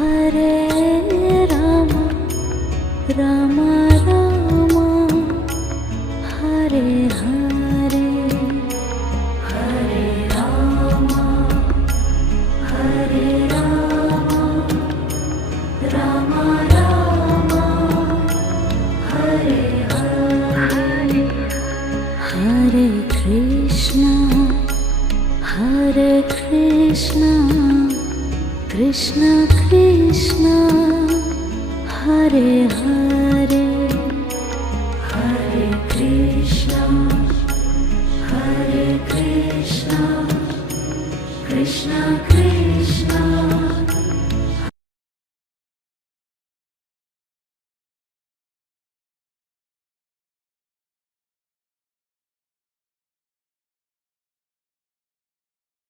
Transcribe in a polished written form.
Hare Rama Rama Rama Hare Hare Hare Rama Hare Rama Rama Rama Hare Hare Hare Krishna Krishna Krishna Hare Hare Hare Krishna Krishna Krishna